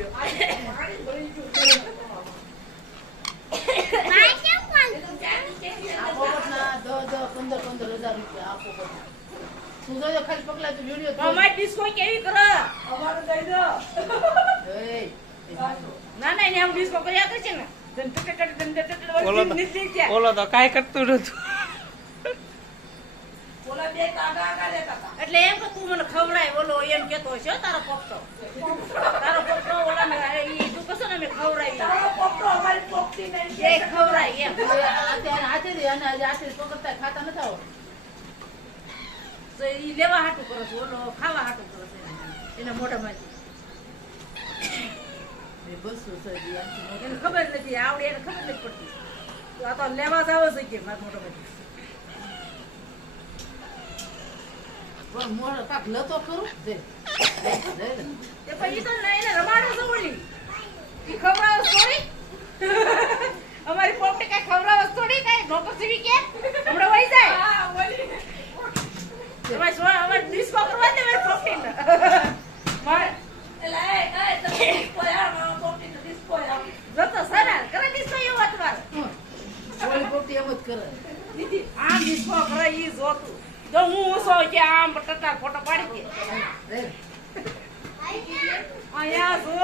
આવ્યો અમારી ડિસ્કો કેવી કરો અમારું દઈ દો ના ના એને આમ ડિસ્કો કર્યા કરે છે ને ઓલો તો કાંઈ કરતું નતું. ઓલા બે કાગા કાગા લેતા હતા. એટલે એમ કે તું મને ખવડાય ઓલો એમ કેતો હશે તારો પોપટો ઓલા ને ઈ તું કસો ને મે ખવડાવી તારો પોપટો અમારી પોપટી નહીં એ ખવડાય એમ અત્યારે હાથે દે અને હાથે પકડતા ખાતા ન થાવ તો ઈ લેવા હાટું કરો છો ઓલો ખાવા હાટું કરો છો એના મોઢામાંથી એ બસો સજી એને ખબર નથી આવડે એને ખબર નથી પડતી તો આ તો લેવા જાવ છે કે મારા મોઢામાંથી પણ મોઢા કાક લતો ખરું દે તે પછી તો એને રમાડો છો ઓલી ઈ ખવડાવ થોડી અમારી પોપટી કઈ ખવડાવ થોડી કઈ નોકર સીવી કે હમણાં વઈ જાય હા ઓલી અમારે ડિસ્કો કરવા દે મારી પોપટી ને મારે એલા એ તમે ડિસ્કો યાર મારો પોપટી તો ડિસ્કો યાર જતો સરા કરે ડિસ્કો એવો તમાર ઓલી પોપટી એમ જ કરે દીદી આમ ડિસ્કો કરે ઈ જોતું જો હું સો કે આમ ટટા ફોટો પાડી કે રે અહીંયા જો